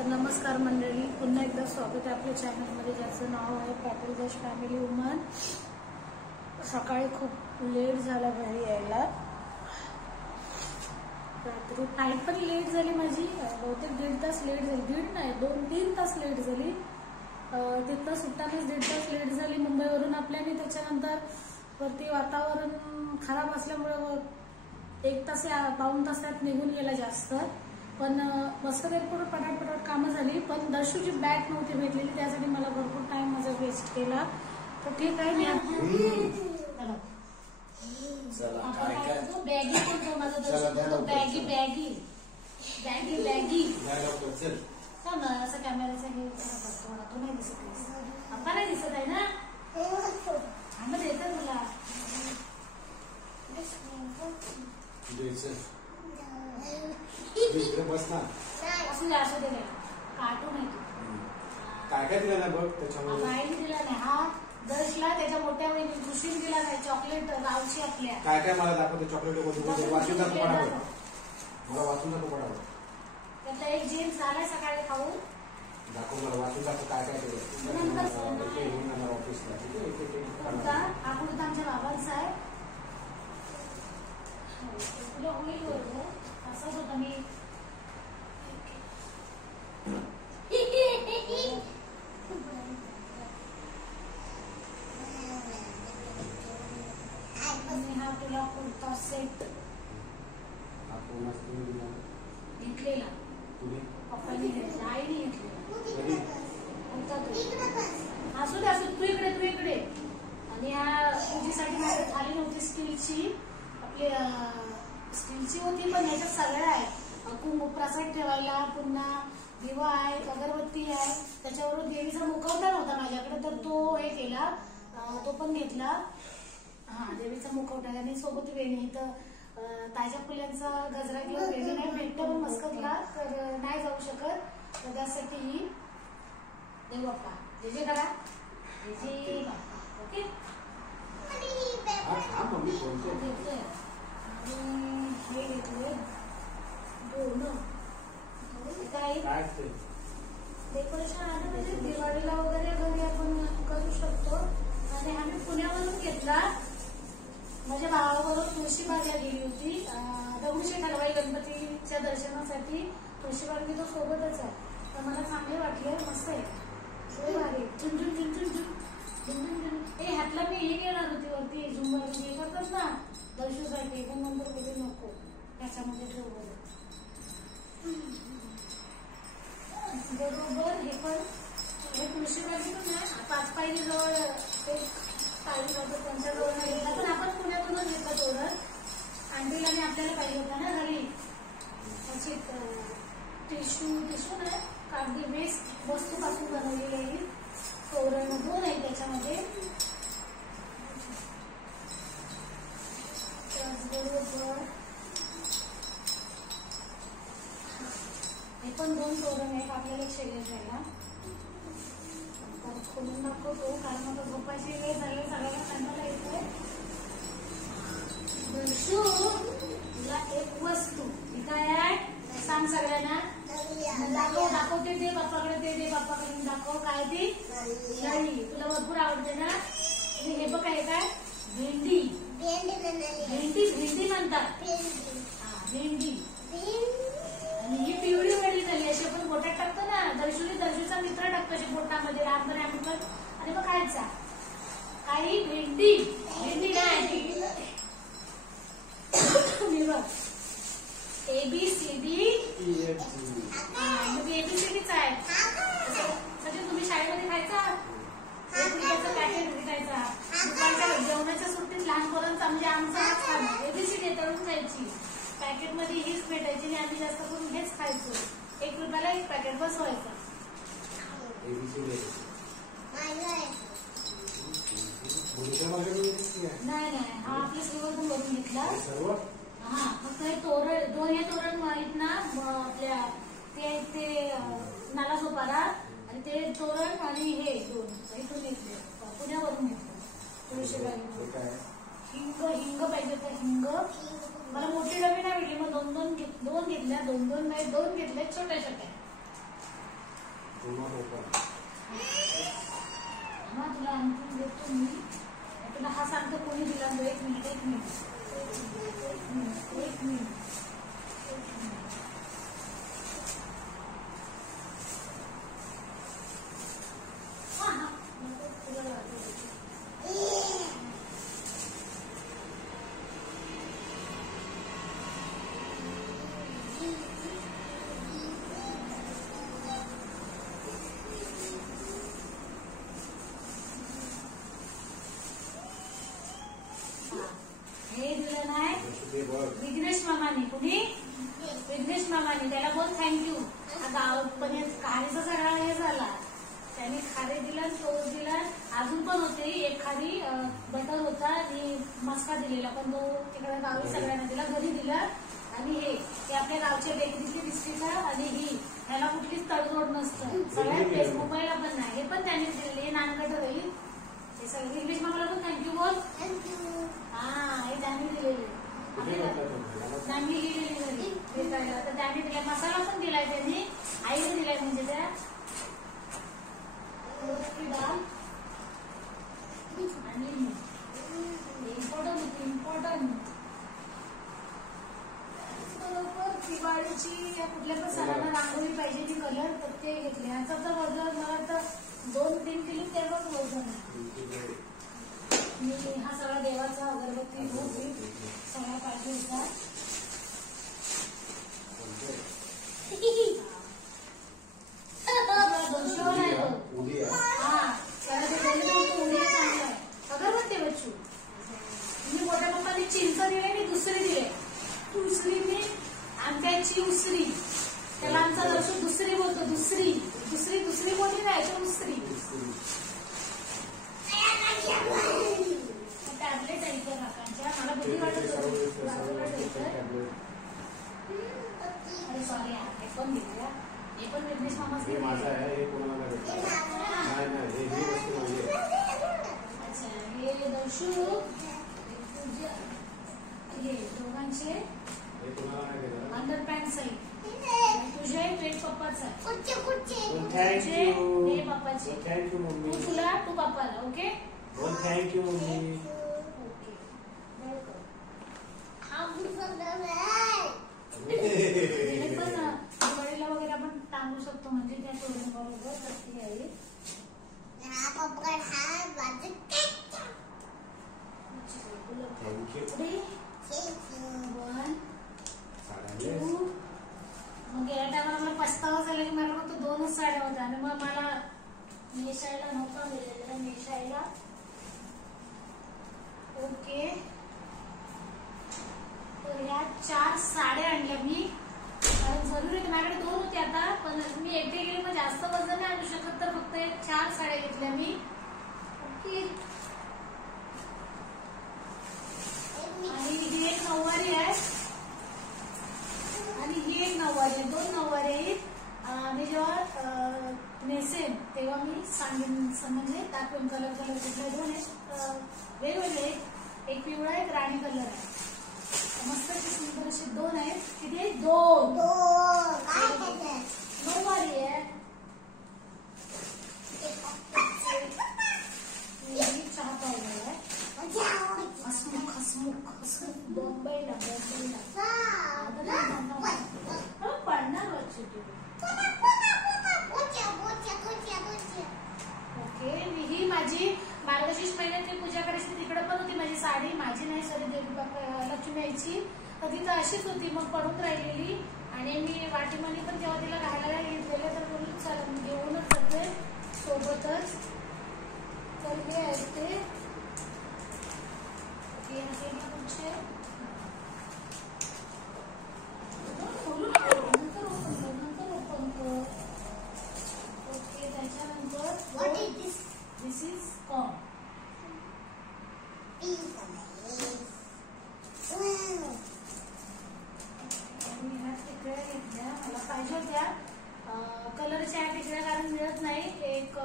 तर नमस्कार मंडळी, पुन्हा एकदा स्वागत आहे आपल्या चॅनलमध्ये, ज्याचं नाव आहे पॅटल जश फॅमिली वुमन. सकाळी खूप लेट झाला घरी यायला. रात्री नाईट पण लेट झाली माझी, बहुतेक 1.5 तास लेट झाली. 1.5 नाही 2-3 तास लेट झाली. तिथं सुट्टानेच 1.5 तास लेट झाली मुंबईवरून आपल्याने. त्याच्यानंतर वरती वातावरण खराब असल्यामुळे 1 तास या पाऊण तासात निघून गेला जास्त. पण मस्त एअरपोर्ट पटापट कामं झाली. पण दर्शूची बॅग नव्हती भेटलेली, त्यासाठी मला भरपूर टाइम माझा वेस्ट केला. तर ठीक आहे, मी बॅगी पण माझा दर्शू बॅगी बॅगी बॅगी बॅगी असं कॅमेराचा हे तो नाही दिसत. आता नाही दिसत आहे ना, आम्ही देतात मला असू दे कार्टून आहे. काय काय दिलं ना बघ त्याच्यामध्ये, काही दिला नाही. हा दर्शला त्याच्या मोठ्या बहिणी खुशीन दिला नाही. चॉकलेट गावची आपल्या काय काय मला दाखवते. चॉकलेट वाचून दाखव पडावं, मला वाचून दाखव पडावं. त्यातला एक जीन्स झालाय सकाळी खाऊन. दाखव मला, वाचून दाखव काय काय दिलं ऑफिसला. हा कुर्ता आमच्या बाबांचा आहे. तुला होईल बरोबर, असंच होतं. मी हा तुला कुर्ता सेट घेतलेला, पप्पांनी घेतला, आईने घेतलेला. असू दे असू, तू इकडे. आणि ह्या पूजेसाठी माझ्या झाली नव्हती स्टीलची, आपली स्टीलची होती, पण याच्यात सगळ्या आहे. कुंकू प्रसाद ठेवायला, पुन्हा दिवा आहे, अगरबत्ती आहे. त्याच्यावर देवीचा मुखवटा नव्हता माझ्याकडे, तर तो हे केला, तो पण घेतला. हा देवीचा मुखवटा. आणि सोबत वेणी. तर ताज्या फुल्यांचा गजरा किंवा वेणी नाही भेटतं पण मस्कतला, तर नाही जाऊ शकत. तर त्यासाठी ही देव बाप्पा जे जे करा, जे बाप्पा. ओके, हे घेतले दोन. काय डेकोरेशन आहे म्हणजे दिवाळीला वगैरे घरी आपण करू शकतो. आणि आम्ही पुण्यावरून घेतला. माझ्या भावाबरोबर तुळशीबागला गेली होती, दगडूशेठ हलवाई गणपतीच्या दर्शनासाठी. तुळशीबाग मी तो सोबतच आहे, तर मला चांगले वाटले. मस्त आहे, सगळे भारी. झुंझुन झुंझुन झुंझुन. हे हातला मी हे घेणार होती वरती झुंबर हे करतात ना दर्शूसाठी, पण नंतर बोलू नको, त्याच्यामध्ये ठेवलं बरोबर. हे पण हे तुळशीबागेतून ना 5 पायरी जवळ एक ताई जातात, त्यांच्याजवळ नाही घेतला. पण आपण पुण्यातूनच घेतला तोरण. आंटीला आणि आपल्याला पाहिजे होता ना घरी. त्याची टिश्यू नाही, कागदी वेस्ट वस्तूपासून बनवलेली आहे. तोरण 2 आहे त्याच्यामध्ये. त्याचबरोबर हे पण 2 तोरण आहेत. आपल्याला एक शेगडी घ्यायला खोलून दाखवतो, कारण आता झोपायची वेळ झाली. सगळ्यांना कंटाळा येतोय. दर्शू, तुला एक वस्तू काय आहे सांग सगळ्यांना. दाखवते ते बाप्पाकडे, दे बाप्पाकडे दाखव. काय ती गाडी तुला भरपूर आवडते ना. हे बघ काय काय भेंडी म्हणतात. हा भेंडी. आणि ही पिवळी वेळी झाली, अशी आपण पोटात टाकतो ना. दर्शूचा मित्र टाकतो अशी पोटामध्ये लहानपणी आम्ही पण. आणि मग खायचा काही भेंडी नाही. ABCD ABCDच आहे. सगळे तुम्ही शाळेमध्ये खायचा पॅकेट विकायचा. दुपारच्या जेवणाच्या सुट्टीत लहान पोरांचा म्हणजे आमचा ABCD तळून जायची. पॅकेटमध्ये हीच भेटायची आणि आम्ही जास्त करून हेच खायचो. 1 रुपयाला 1 पॅकेट बसवायचं. नाही हा आपल्या श्रीवर्धन वरून घेतला. हा फक्त हे तोरण 2 तोरण आहेत ना आपल्या, ते नालासोपारा. आणि ते तोरण आणि हे 2 इथून घेतले, पुण्यावरून घेतलं. तुळशीबाग हिंग पाहिजे तर हिंग. मला मोठी डबी नाही भेटली, मग 2 घेतल्या. 2 घेतल्या छोट्या छोट्या. तुला आणखी देतो मी. तुला हा सांगतो कोणी दिला. एक मिनिट विघ्नेश मामाने. कुणी? विघ्नेश मामाने. त्याला बोल थँक्यू. पण खारीचा सगळा हे झाला. त्याने खारी दिला, टोस्ट दिला, अजून पण होते. एक खारी बटर होता आणि मस्का दिलेला, पण तो तिकडे गावी सगळ्यांना दिला. घरी दिला. आणि हे आपल्या गावच्या बेकरीची बिस्किट आणि ह्याला कुठलीच तडजोड नसतं. सगळ्यात बेस्ट. मुंबईला पण नाही. हे पण त्यांनी दिलेले. नानकट राहील हे सगळं. इंग्लिश मामाला पण थँक्यू बोल. हा, हे त्यांनी दिलेले. त्यांनी लिहिलेली घरी भेटायला. तर त्यांनी दिला. मसाला पण दिलाय त्यांनी. आईने दिलाय. म्हणजे त्या डाळ आणि इम्पॉर्टंट बरोबर दिवाळीची या कुठल्या पण सणाला रांगोळी पाहिजे ती कलर, तर ते घेतले. याचा तर वजन मला तर 2-3 किलो तेवढंच वजन आहे. मी हा सगळा देवाचा अगरबत्ती होती सगळा पाहिजे होता. अगरबत्ती बच्चू मी मोठ्या पप्पाने चिंच दिले आणि दुसरी दिले. दुसरी मी आमच्याची उसरी. त्याला आमचा दर्शन दुसरी बोलतो. दुसरी बोलली नाही तर उसरी. टॅबलेट आहे इथं काकांच्या. मला बुद्धी वाटत होती बाजूला ठेवतं. अरे सॉरी यार, हे पण घेतल्या. हे पण विघ्नेश मामाच. अच्छा, हे दर्शू हे दोघांचे अंडर पॅन्ट आहे. तुझे पेट पप्पाच आहे. हे पप्पाचे. तू तुला, तू पप्पाला. Okay. Thank you mummy. Okay, welcome. पण दिवाळीला वगैरे आपण टांगू शकतो. म्हणजे त्या तोरण बरोबर करते आहे. मग गेल्या टायमाला मला पस्तावा झाला की मला फक्त 2च साड्या होत्या. आणि मग मला नेसायला नव्हता मिळालेला. नेसायला ओके. तर ह्या 4 साड्या आणल्या मी. कारण जरुरी आहे. माझ्याकडे 2 होते आता, पण मी एकटे गेले मग जास्त वजन नाही आणू शकत. तर फक्त 4 साड्या घेतल्या मी. ओके. आणि ही एक नऊवारी आहे आणि ही एक नऊवारी आहे. 2 नऊवारी आहेत. मी जेव्हा नेसेन तेव्हा मी सांगेन. म्हणजे दाखवेन कलर कुठले 2 आहेत वेगवेगळे. एक पिवळा एक राणी कलर आहे. मस्त सुंदर असे 2 आहेत. किती आहेत? 2 नऊवारी आहे. चहा पावडर आहे. हसमुख बॉम्बेला पडणार वाटते तू. ओके. ही माझी मार्गशीर्ष महिन्यात मी पूजा करायची तिकडे पण होती माझी साडी. माझी नाही, सॉरी, देवी बाप्पा लक्ष्मीची. तर तिथं अशीच होती. मग पडून राहिलेली. आणि मी वाटीमध्ये पण जेव्हा तिला घालायला गेले तर बोलून चला घेऊनच जाते सोबतच. तर हे आहे ते. ओके. त्याच्यानंतर दिस इज कॉर्न. ह्या टिकड्या घेतल्या. मला पाहिजे होत्या कलरच्या ह्या टिकड्या, कारण मिळत नाही. एक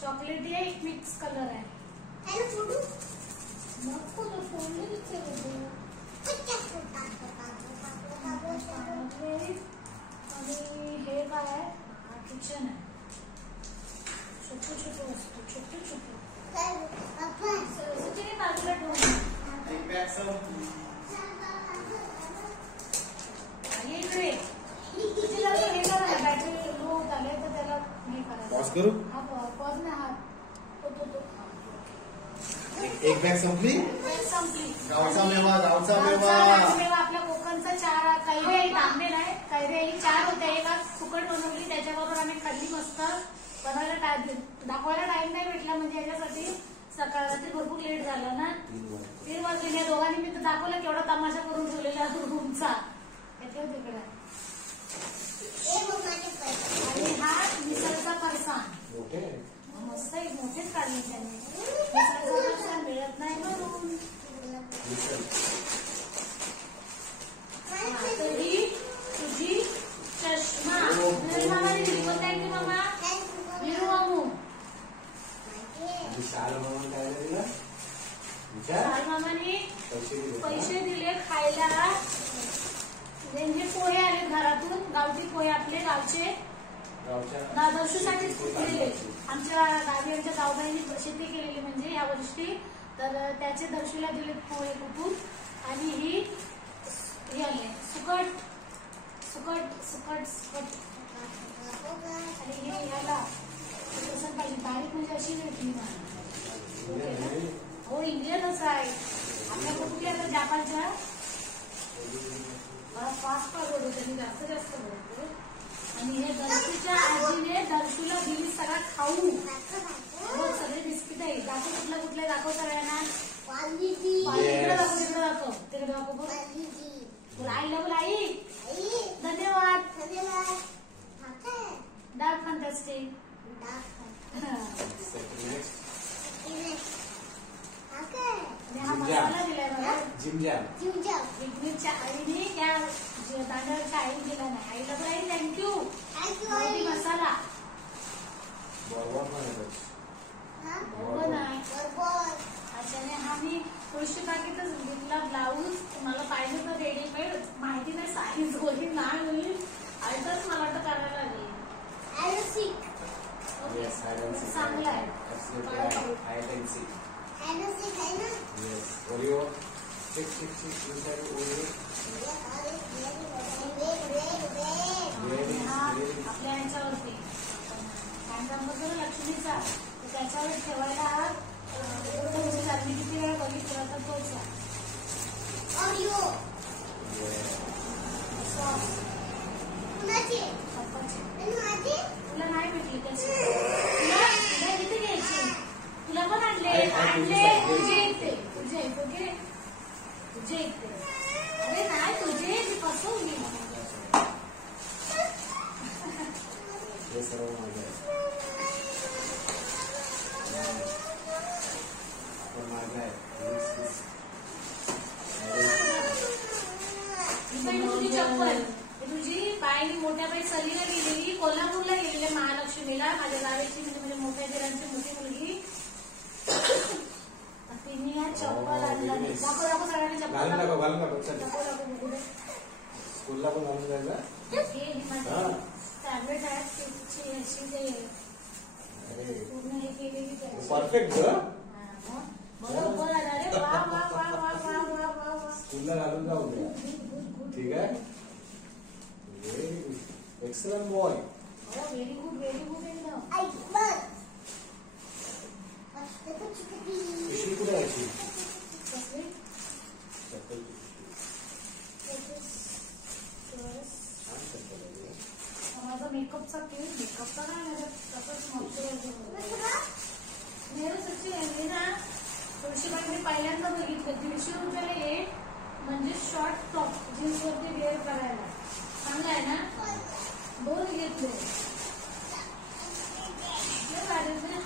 चॉकलेटी आहे, एक मिक्स कलर आहे. नको तो फोडले तिथे आणि हे काय आहे? किचन आहे. छोटू असतो, छोटू छोटू सचिन बाजूला ठेवून इकडे तुझ्या हे करा बॅटरी लो झाले तर त्याला हे करा पॉज करू हा पॉज नाही हा तो एक बॅग संपली. गावचा मेवा आपल्या कोकणचा 4 कैरी तांबे नाही कैरी 4 होत्या. एक आज सुकट बनवली त्याच्याबरोबर आम्ही खाल्ली मस्त. बनवायला दाखवायला टाइम नाही भेटला म्हणजे याच्यासाठी सकाळ रात्री भरपूर लेट झाला ना. 3 वाजले. दोघांनी मी तर दाखवलं केवढा तमाशा करून ठेवलेला रूमचा त्याच्यावर तिकडे. आणि हा मिसळचा फरसाण मस्त एक मोठेच काढले त्यांनी. मिसळचा फरसाण मिळत नाही म्हणून. तरी तुझी चष्मा मामाने दिली. कोणता आहे की मामा विरू मामू शाल मामाने पैसे दिले खायला. म्हणजे पोहे आले घरातून गावठी पोहे आपले गावचे दर्शूसाठीच कुठलेले. आमच्या गावी आमच्या गावबाईंनी शेती केलेली म्हणजे या वर्षी तर त्याचे दर्शूला दिले पोहे कुठून. आणि ही आले सुकट सुकट सुकट सुकट आणि हे याला कसं पाहिजे तारीख म्हणजे अशी भेटली ना. हो इंडियनच आहे आपल्या कुठल्या आता जापानच्या फास्ट फॉरवर्ड होते मी जास्त बोलते. आणि हे दर्शूच्या आजीने दर्शूला दिली सगळा खाऊ. सगळे बिस्किट आहे. दाखव कुठले दाखव सगळ्यांना. तिकडे दाखव तिकडे दाखव बोल आईला बोल आई धन्यवाद डार्क फॅन्टॅस्टिक. हा मसाला दिलाय मला विघ्नेशच्या आईने त्या तांदळाच्या आई दिला नाही. आईला पण आई थँक्यू मसाला बरोबर नाही. अशाने हा मी तुळशी बागेतच घेतला ब्लाऊज. तुम्हाला पाहिजे तर रेडीमेड माहिती नाही साईज होईल नाही होईल आयतच मला तर करायला लागेल. चांगला आहे. आपल्या ह्याच्यावरती लक्ष्मीचा त्याच्यावर ठेवायला मी किती वेळा बघितलं तर तोच तुला नाही भेटली त्याची तुला किती घ्यायची. तुला पण आणले तुझे इथे तुझे इथे अरे नाही तुझे मी फसवली. तुझी चप्पल तुझी बाईने मोठ्या बाई सलीला गेलेली कोल्हापूरला गेलेली महालक्ष्मीला माझ्या गावाची म्हणजे मोठ्या दिरांची मोठी मुलगी. तिने या चप्पल आणला नाही. दाखव सगळ्यांनी चप्पल स्कूलला पण घालून जायचं. टॅबलेट आहे पूर्ण हे केलेली परफेक्ट बरोबर. अरे वा वा वा वा वा वा वा. स्कूलला घालून जाऊ द्या. ठीक आहे. Very good excellent boy. Very good एकदम. पिशवी कुठे आहे? माझा मेकअपचा काय तसंच ना तुळशीबाईने पहिल्यांदा बघितलं 150 रुपयाला एक म्हणजे शॉर्ट टॉप जीन्स वरती वेअर करायला चांगला आहे ना. 2 घेतले.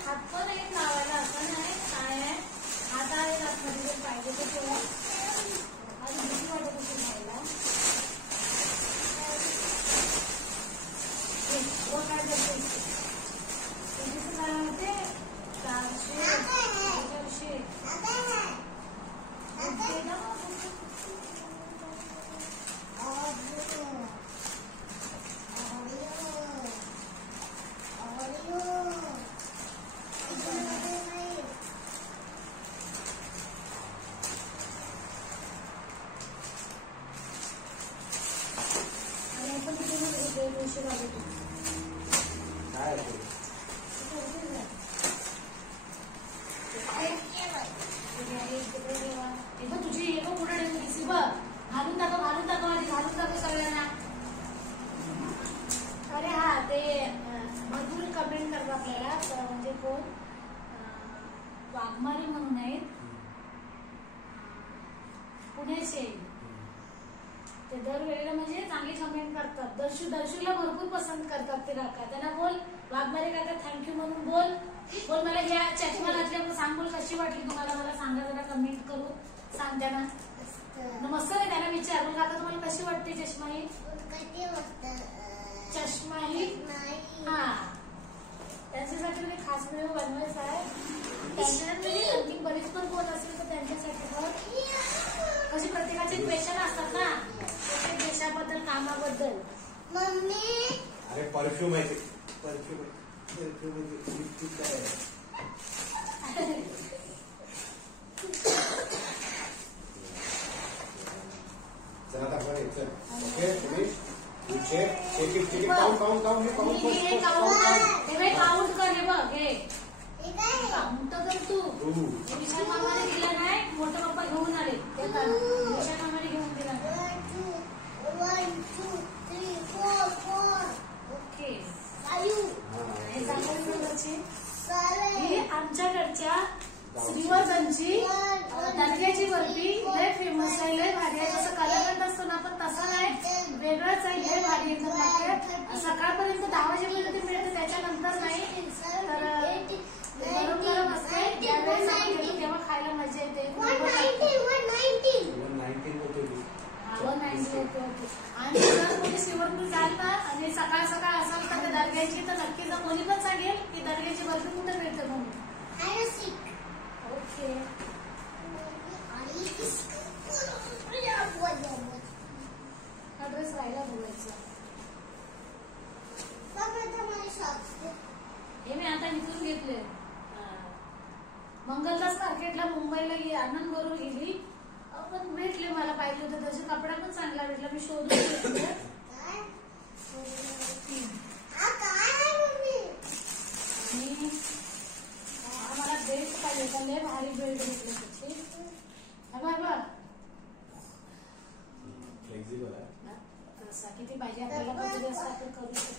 हात पण एक लावायला असं नाही काय आहे हात आहे आतमध्ये पाहिजे तर तेव्हा आज भीती वाटत होती खायला. काय करते काय होते 400 उशीर आले तू काय असेल तुझी एक पुढे दिसी बघ घालून टाका सगळ्यांना. अरे हा ते भरपूर कमेंट करतात आपल्याला म्हणजे कोण वाघमारे म्हणून आहेत पुण्याचे ते दरवेळेला म्हणजे चांगली कमेंट करतात. दर्शूला भरपूर पसंत करतात ते काका. त्यांना बोल वाघमारे काका थँक्यू म्हणून बोल. मला ह्या चष्मा घातल्यामुळे सांग बोल कशी वाटली तुम्हाला. मला सांगा जरा कमेंट करून सांग त्यांना. मस्त आहे त्यांना विचार बोल काका तुम्हाला कशी वाटते चष्मा ही. चष्मा ही हा त्यांच्यासाठी म्हणजे खास व्हिडिओ बनवायचा आहे. त्यांच्यासाठी आणखी बरीच पण कोण असेल तर त्यांच्यासाठी पण कशी प्रत्येकाचे क्वेश्चन असतात ना प्रत्येक देशाबद्दल कामाबद्दल. मम्मी अरे परफ्यूम आहे परफ्यूम काय चला आता बरं चल ओके तुम्ही चेक काउंट कर हे बघ हे काउंट कर तू. विशाल मामाने दिला नाही मोठे पप्पा घेऊन आले ते विशाल मामाने घेऊन दिला. 1 2 3 4 ओके हे आमच्याकडच्या श्रीवर्धनची दर्ग्याची बर्फी लय फेमस आहे लय भारी आहे. जसं कलाकंद असतो ना पण तसं नाही वेगळंच आहे लय भारी एकदम लागते. सकाळपर्यंत 10 वाजेपर्यंत मिळते त्याच्यानंतर नाही तर गरम गरम असते त्यावेळेस आपण घेतो तेव्हा खायला मजा येते. 190 ओके. आणि जर कोणी श्रीवर्धन जाल ना आणि सकाळ असाल तर दर्ग्याची तर नक्की जर कोणी पण सांगेल की दर्ग्याची बर्फी कुठे मिळते म्हणून. ओके हा ड्रेस राहिला बघायचा हे मी आता इथून घेतले. मंगलदास मार्केटला मुंबईला आनंद बरोबर गेली पण भेटले मला पाहिजे होते तसे कपडा पण चांगला भेटला मी शोधून घेतले. मला बेल्ट पाहिजे होता लय भारी बेल्ट भेटले त्याची. फ्लेक्झिबल आहे किती पाहिजे आपल्याला कधी असं आपण करू शकतो.